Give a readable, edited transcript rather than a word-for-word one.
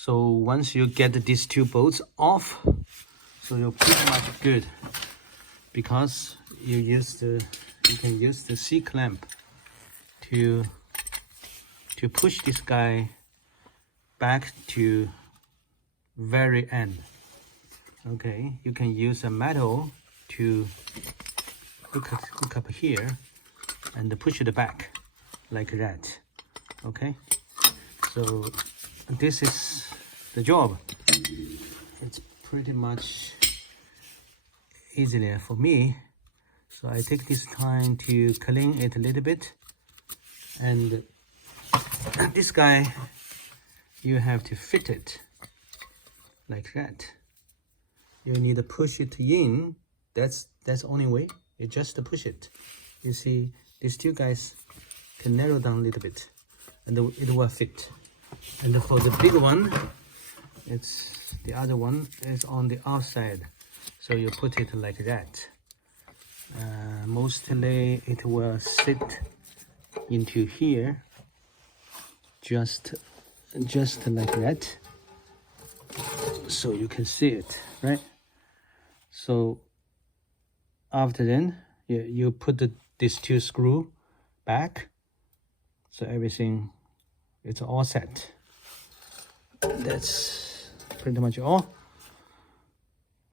So once you get these two bolts off, so you're pretty much good, because you can use the C clamp to push this guy back to very end. Okay, you can use a metal to hook up here and push it back like that. Okay, so this is the job. It's pretty much easier for me, so I take this time to clean it a little bit. And this guy, you have to fit it like that. You need to push it in. That's the only way. You just push it. You see, these two guys can narrow down a little bit, and it will fit. And for the big one, it's the other one is on the outside, so you put it like that. Mostly it will sit into here, just like that, so you can see it, right? So after then, you put these two screws back, so everything it's all set. That's pretty much all.